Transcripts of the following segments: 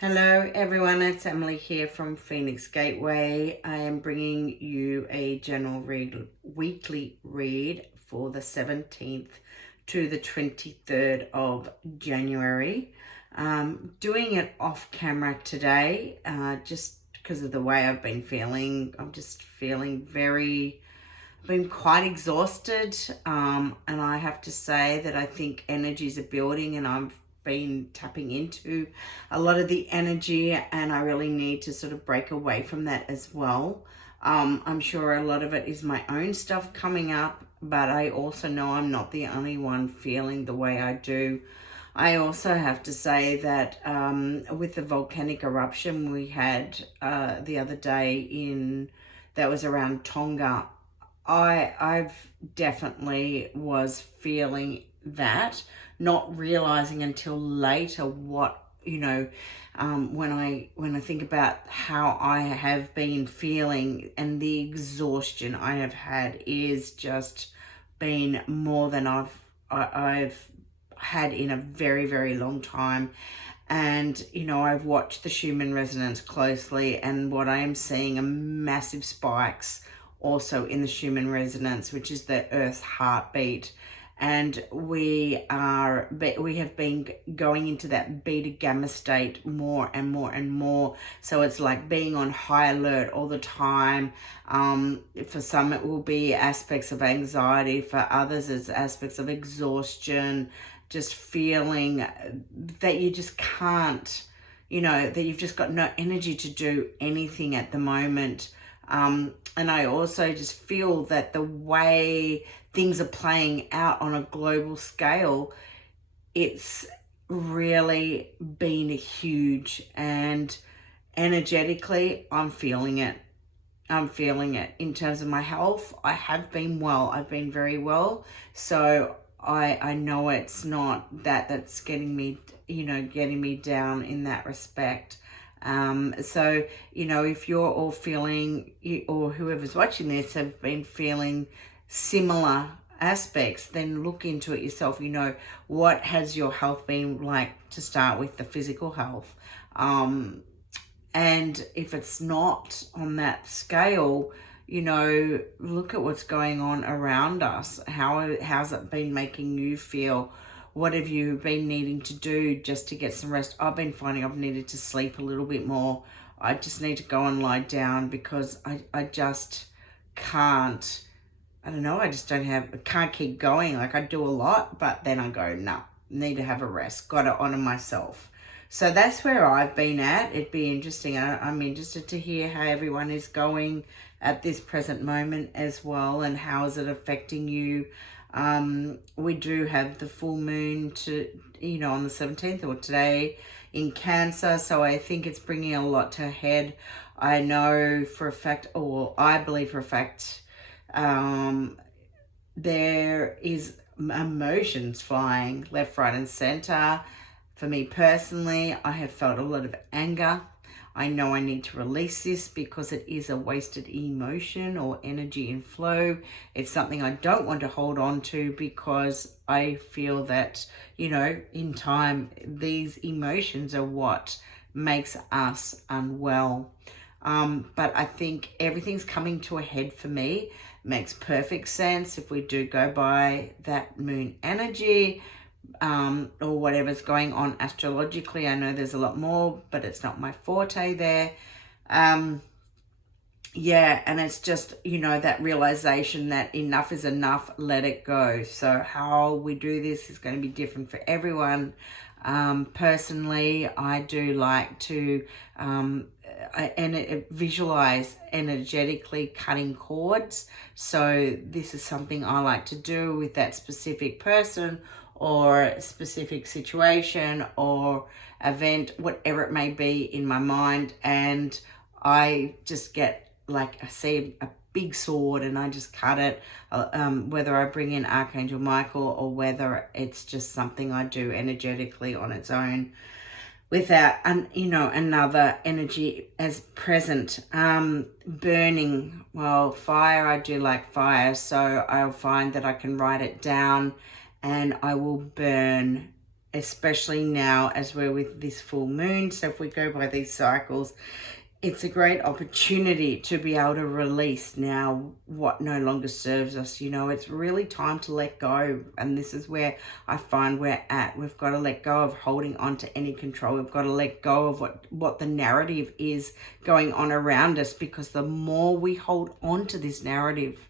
Hello everyone, it's Emily here from Phoenix Gateway. I am bringing you a general weekly read for the 17th to the 23rd of January. Doing it off camera today, just because of the way I've been feeling. I'm just feeling been quite exhausted, and I have to say that I think energies are building, and I've been tapping into a lot of the energy, and I really need to sort of break away from that as well. I'm sure a lot of it is my own stuff coming up, but I also know I'm not the only one feeling the way I do. I also have to say that with the volcanic eruption we had the other day that was around Tonga, I've definitely was feeling that, not realizing until later what, when I think about how I have been feeling, and the exhaustion I have had is just been more than I've had in a very, very long time. And I've watched the Schumann resonance closely, and what I am seeing are massive spikes also in the Schumann resonance, which is the Earth's heartbeat. And we have been going into that beta gamma state more and more and more. So it's like being on high alert all the time. For some, it will be aspects of anxiety. For others, it's aspects of exhaustion, just feeling that you just can't, that you've just got no energy to do anything at the moment. And I also just feel that the way things are playing out on a global scale, it's really been huge. And energetically, I'm feeling it. I'm feeling it. In terms of my health, I have been well. I've been very well. So I know it's not that's getting me, getting me down in that respect. So, if you're all feeling, or whoever's watching this have been feeling similar aspects, then look into it yourself. What has your health been like to start with, the physical health? And if it's not on that scale, look at what's going on around us. How's it been making you feel? What have you been needing to do just to get some rest? I've been finding I've needed to sleep a little bit more. I just need to go and lie down because I just can't. I don't know, I just can't keep going. Like, I do a lot, but then I go, no, need to have a rest. Got to honor myself. So that's where I've been at. It'd be interesting. I'm interested to hear how everyone is going at this present moment as well, and how is it affecting you. We do have the full moon on the 17th, or today, in Cancer, so I think it's bringing a lot to a head. I know for a fact, or I believe for a fact, there is emotions flying left, right, and center. For me personally, I have felt a lot of anger. I know I need to release this because it is a wasted emotion or energy in flow. It's something I don't want to hold on to, because I feel that, in time, these emotions are what makes us unwell. But I think everything's coming to a head for me. Makes perfect sense if we do go by that moon energy, or whatever's going on astrologically. I know there's a lot more, but it's not my forte there. Yeah, and it's just, that realization that enough is enough, let it go. So how we do this is going to be different for everyone. Personally, I do like to visualize energetically cutting cords. So this is something I like to do with that specific person or specific situation or event, whatever it may be in my mind. And I just get, like, I see a big sword and I just cut it, whether I bring in Archangel Michael or whether it's just something I do energetically on its own without another energy as present. Burning, well, fire, I do like fire, so I'll find that I can write it down and I will burn especially now as we're with this full moon. So if we go by these cycles, it's a great opportunity to be able to release now what no longer serves us. You know, it's really time to let go. And this is where I find we're at. We've got to let go of holding on to any control. We've got to let go of what the narrative is going on around us, because the more we hold on to this narrative,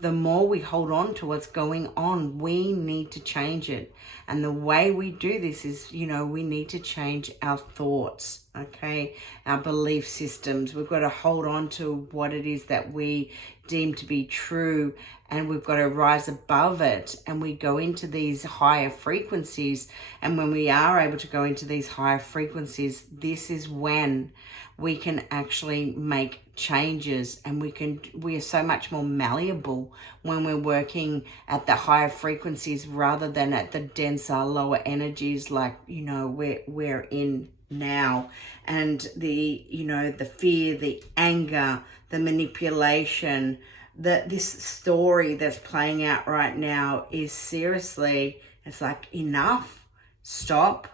the more we hold on to what's going on, we need to change it. And the way we do this is, you know, we need to change our thoughts, okay? Our belief systems. We've got to hold on to what it is that we deem to be true, and we've got to rise above it, and we go into these higher frequencies. And when we are able to go into these higher frequencies, this is when we can actually make changes, and we are so much more malleable when we're working at the higher frequencies rather than at the denser lower energies, like, you know, we're in now. And the, you know, the fear, the anger, the manipulation, this story that's playing out right now is seriously, it's like, enough, stop,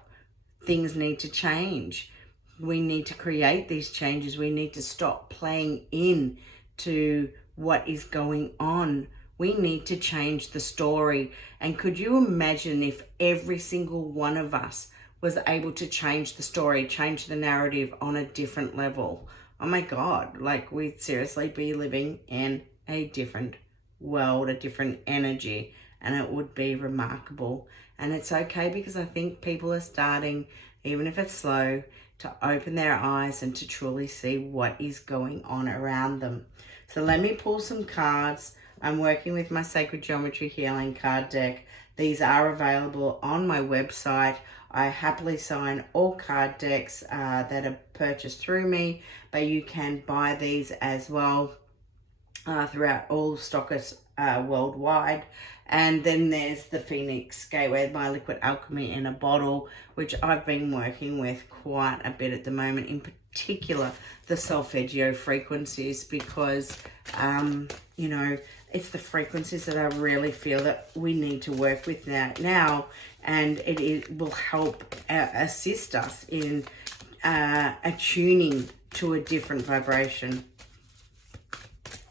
things need to change. We need to create these changes. We need to stop playing in to what is going on. We need to change the story. And could you imagine if every single one of us was able to change the story, change the narrative on a different level? Oh my God, like, we'd seriously be living in a different world, a different energy, and it would be remarkable. And it's okay, because I think people are starting, even if it's slow, to open their eyes and to truly see what is going on around them. So let me pull some cards. I'm working with my Sacred Geometry Healing card deck. These are available on my website. I happily sign all card decks that are purchased through me, but you can buy these as well throughout all stockists worldwide. And then there's the Phoenix Gateway, my liquid alchemy in a bottle, which I've been working with quite a bit at the moment, in particular the solfeggio frequencies, because you know, it's the frequencies that I really feel that we need to work with now, and it will help assist us in attuning to a different vibration.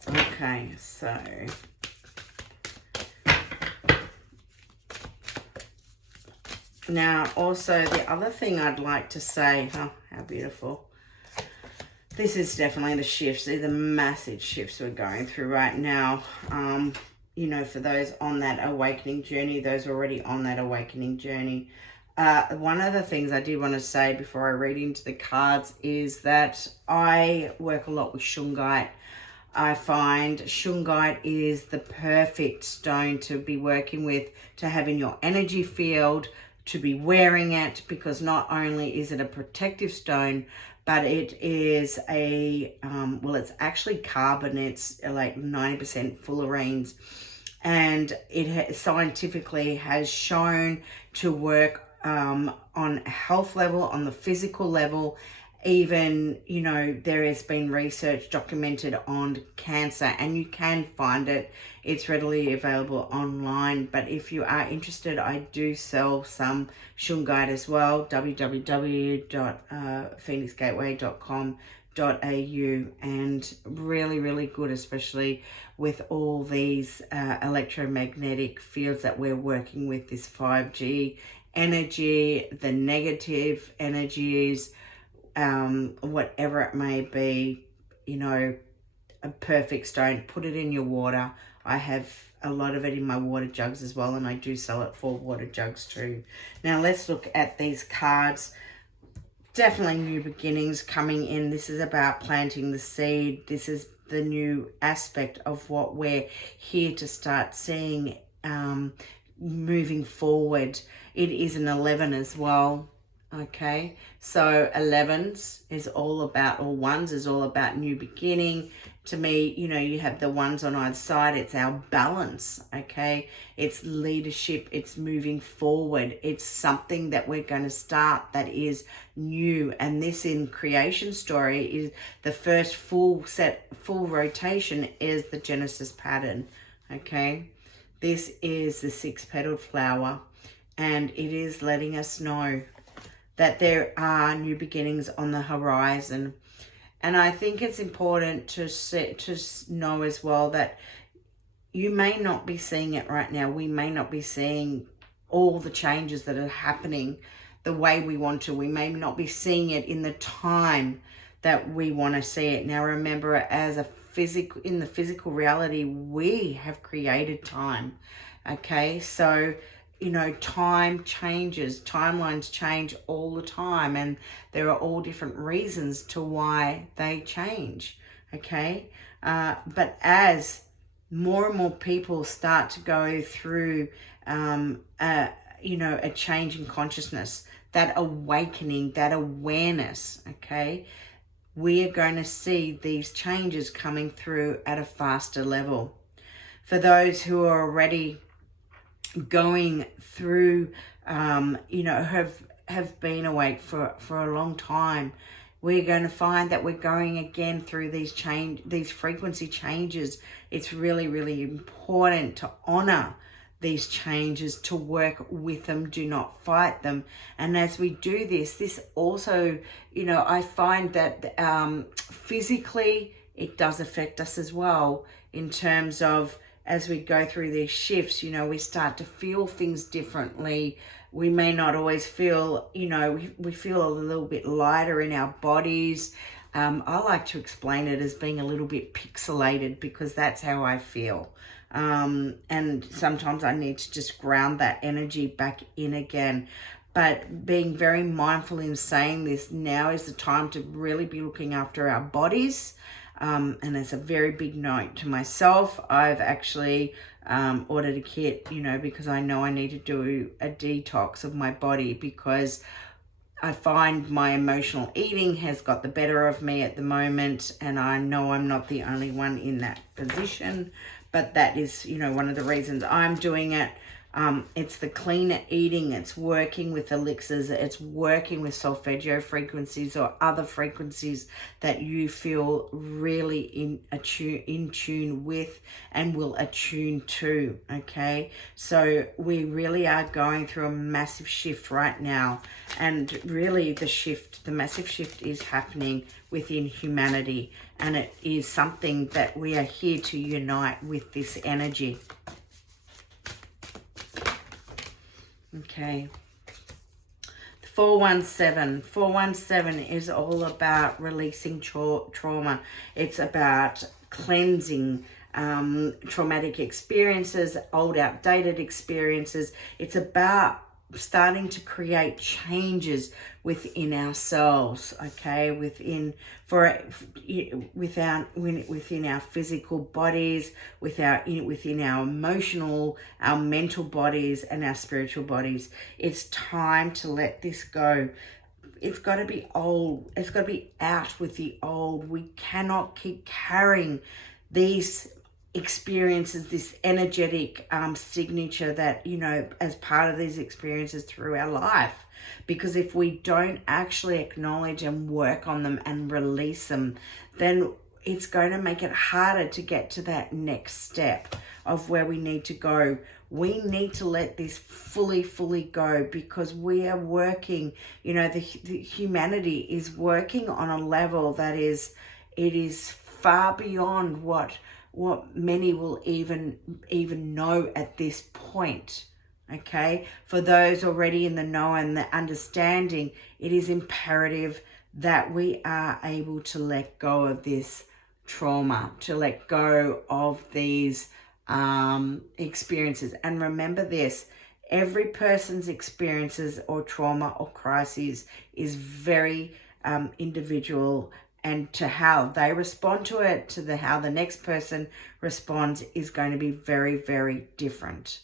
Okay, so now also the other thing I'd like to say, oh, how beautiful. This is definitely the shifts. These are the massive shifts we're going through right now. You know, for those on that awakening journey, those already on that awakening journey. One of the things I do want to say before I read into the cards is that I work a lot with shungite. I find shungite is the perfect stone to be working with, to have in your energy field, to be wearing it, because not only is it a protective stone, but it is a, well, it's actually carbon. It's like 90% fullerenes, and it scientifically has shown to work on a health level, on the physical level. Even, you know, there has been research documented on cancer, and you can find it. It's readily available online. But if you are interested, I do sell some shungite as well. www.phoenixgateway.com.au, and really good, especially with all these electromagnetic fields that we're working with, this 5G energy, the negative energies, whatever it may be. You know, a perfect stone, put it in your water. I have a lot of it in my water jugs as well, and I do sell it for water jugs too. Now let's look at these cards. Definitely new beginnings coming in. This is about planting the seed. This is the new aspect of what we're here to start seeing moving forward. It is an 11 as well. Okay, so 11s is all about, or ones is all about new beginning. To me, you know, you have the ones on either side. It's our balance, okay? It's leadership. It's moving forward. It's something that we're going to start that is new. And this in creation story is the first full rotation is the Genesis pattern, okay? This is the 6-petaled flower. and it is letting us know that there are new beginnings on the horizon. And I think it's important to know as well that you may not be seeing it right now. We may not be seeing all the changes that are happening the way we want to. We may not be seeing it in the time that we want to see it. Now remember, as a in the physical reality, we have created time. Okay, so you know, time changes, timelines change all the time, and there are all different reasons to why they change. Okay, but as more and more people start to go through, you know, a change in consciousness, that awakening, that awareness, okay, we are going to see these changes coming through at a faster level. For those who are already going through, you know, have been awake for a long time, we're going to find that we're going again through these frequency changes. It's really, really important to honor these changes, to work with them, do not fight them. And as we do this also, you know, I find that physically it does affect us as well, in terms of as we go through these shifts, you know, we start to feel things differently. We may not always feel, you know, we feel a little bit lighter in our bodies. I like to explain it as being a little bit pixelated, because that's how I feel. And sometimes I need to just ground that energy back in again. But being very mindful in saying this, now is the time to really be looking after our bodies. And as a very big note to myself, I've actually ordered a kit, you know, because I know I need to do a detox of my body, because I find my emotional eating has got the better of me at the moment, and I know I'm not the only one in that position, but that is, you know, one of the reasons I'm doing it. It's the cleaner eating, it's working with elixirs, it's working with solfeggio frequencies or other frequencies that you feel really in tune with and will attune to, okay? So we really are going through a massive shift right now, and really the massive shift is happening within humanity, and it is something that we are here to unite with this energy. Okay, 417 is all about releasing trauma. It's about cleansing traumatic experiences, old outdated experiences. It's about starting to create changes within ourselves, okay, within our physical bodies, within our emotional, our mental bodies, and our spiritual bodies. It's time to let this go. It's got to be old. It's got to be out with the old. We cannot keep carrying these experiences, this energetic signature that, you know, as part of these experiences through our life. Because if we don't actually acknowledge and work on them and release them, then it's going to make it harder to get to that next step of where we need to go. We need to let this fully go, because we are working, you know, the humanity is working on a level that is far beyond what many will even know at this point. Okay, for those already in the know and the understanding, it is imperative that we are able to let go of this trauma, to let go of these experiences. And remember this, every person's experiences or trauma or crises is very individual, and to how they respond to it, to how the next person responds, is going to be very different.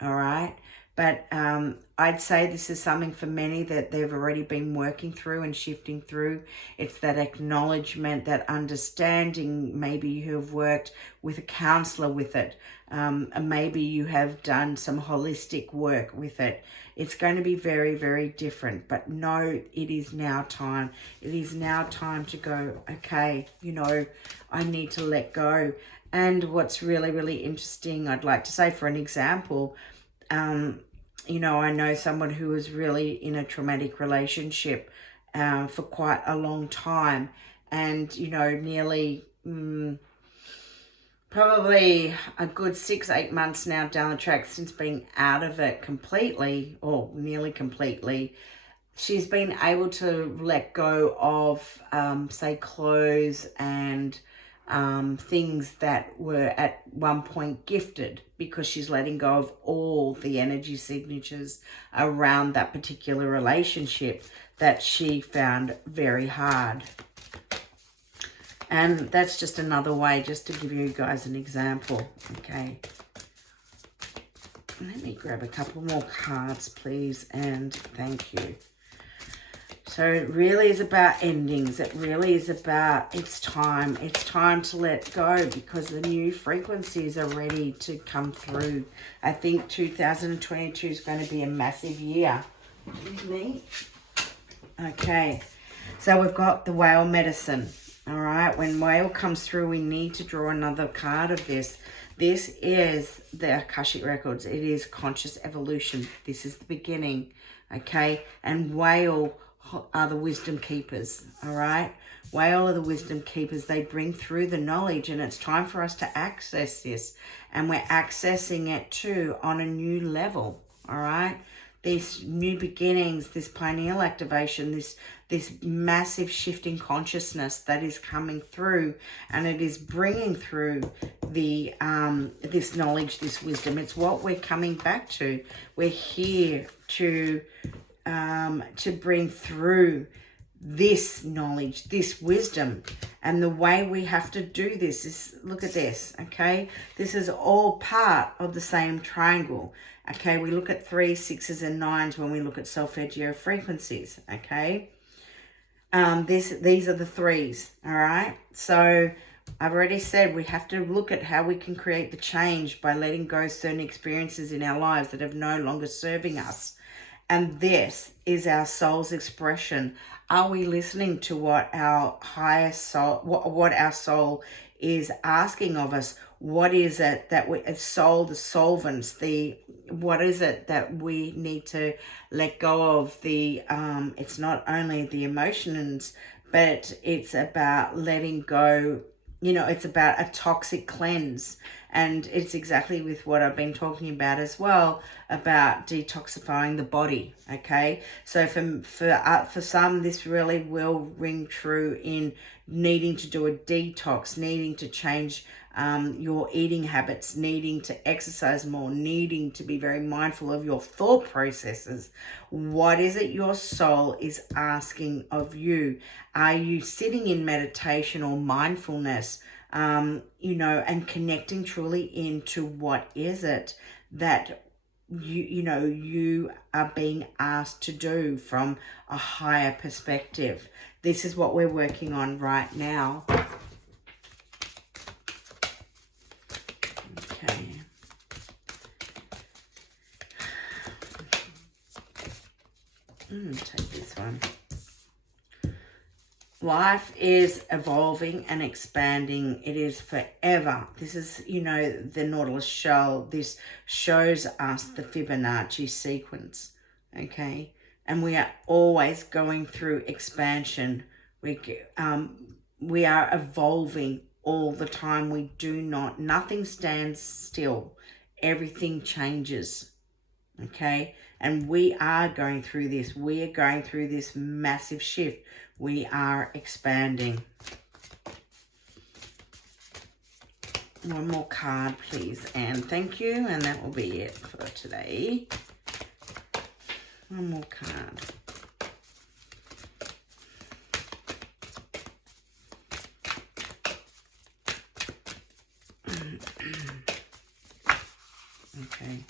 All right. But I'd say this is something for many that they've already been working through and shifting through. It's that acknowledgement, that understanding. Maybe you have worked with a counselor with it. And maybe you have done some holistic work with it. It's going to be very different. But no, it is now time. It is now time to go, okay, you know, I need to let go. And what's really interesting, I'd like to say, for an example, you know, I know someone who was really in a traumatic relationship for quite a long time, and, you know, nearly probably a good 6-8 months now down the track since being out of it completely, or nearly completely, she's been able to let go of, say, clothes and things that were at one point gifted, because she's letting go of all the energy signatures around that particular relationship that she found very hard. And that's just another way, just to give you guys an example, okay? Let me grab a couple more cards, please, and thank you. So it really is about endings. It really is about, it's time. It's time to let go, because the new frequencies are ready to come through. I think 2022 is going to be a massive year. Excuse me. Okay, so we've got the whale medicine. All right, when whale comes through, we need to draw another card of this. This is the Akashic Records. It is conscious evolution. This is the beginning, okay? And whale are the wisdom keepers, all right? Whale are the wisdom keepers. They bring through the knowledge, and it's time for us to access this. And we're accessing it too on a new level, all right? These new beginnings, this pineal activation, this massive shift in consciousness that is coming through, and it is bringing through the this knowledge, this wisdom. It's what we're coming back to. We're here to bring through this knowledge, this wisdom. And the way we have to do this is, look at this, okay? This is all part of the same triangle. Okay, we look at 3s, 6s, and 9s when we look at solfeggio frequencies, okay? These are the 3s, all right? So I've already said we have to look at how we can create the change by letting go of certain experiences in our lives that are no longer serving us. And this is our soul's expression. Are we listening to what our higher soul, what our soul is asking of us? What is it that we, soul, the solvents, what is it that we need to let go of? It's not only the emotions, but it's about letting go. You know, it's about a toxic cleanse. And it's exactly with what I've been talking about as well, about detoxifying the body, okay? So for some, this really will ring true in needing to do a detox, needing to change your eating habits, needing to exercise more, needing to be very mindful of your thought processes. What is it your soul is asking of you? Are you sitting in meditation or mindfulness? You know, and connecting truly into what is it that you are being asked to do from a higher perspective. This is what we're working on right now. Okay. Take this one. Life is evolving and expanding. It is forever. This is, you know, the Nautilus shell. This shows us the Fibonacci sequence, okay? And we are always going through expansion. We are evolving all the time. Nothing stands still. Everything changes, okay? And we are going through this. We are going through this massive shift. We are expanding. One more card, please, and thank you. And that will be it for today. One more card. Okay.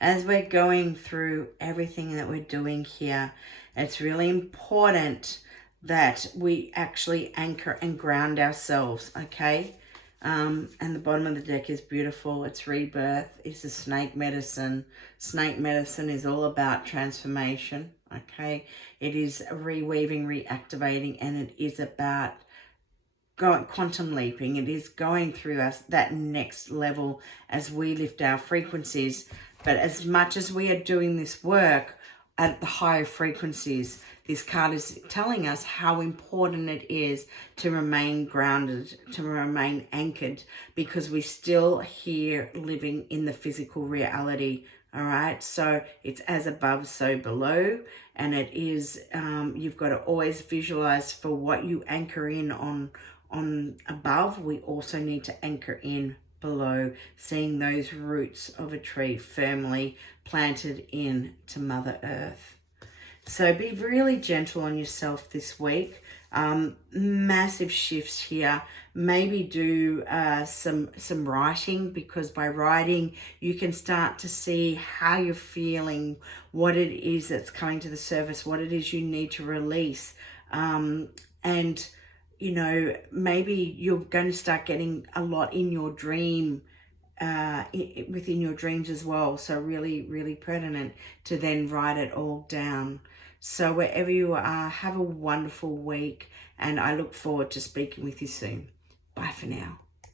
As we're going through everything that we're doing here, it's really important that we actually anchor and ground ourselves, okay? And the bottom of the deck is beautiful. It's rebirth. It's a snake medicine. Snake medicine is all about transformation, okay? It is reweaving, reactivating, and it is about going quantum leaping. It is going through us that next level as we lift our frequencies. But as much as we are doing this work at the higher frequencies, this card is telling us how important it is to remain grounded, to remain anchored, because we're still here living in the physical reality. All right, so it's as above, so below, and it is, you've got to always visualize for what you anchor in on above, we also need to anchor in below, seeing those roots of a tree firmly planted into Mother Earth. So be really gentle on yourself this week. Massive shifts here. Maybe do some writing, because by writing you can start to see how you're feeling, what it is that's coming to the surface, what it is you need to release. And you know, maybe you're going to start getting a lot in your dream, within your dreams as well. So really, really pertinent to then write it all down. So wherever you are, have a wonderful week, and I look forward to speaking with you soon. Bye for now.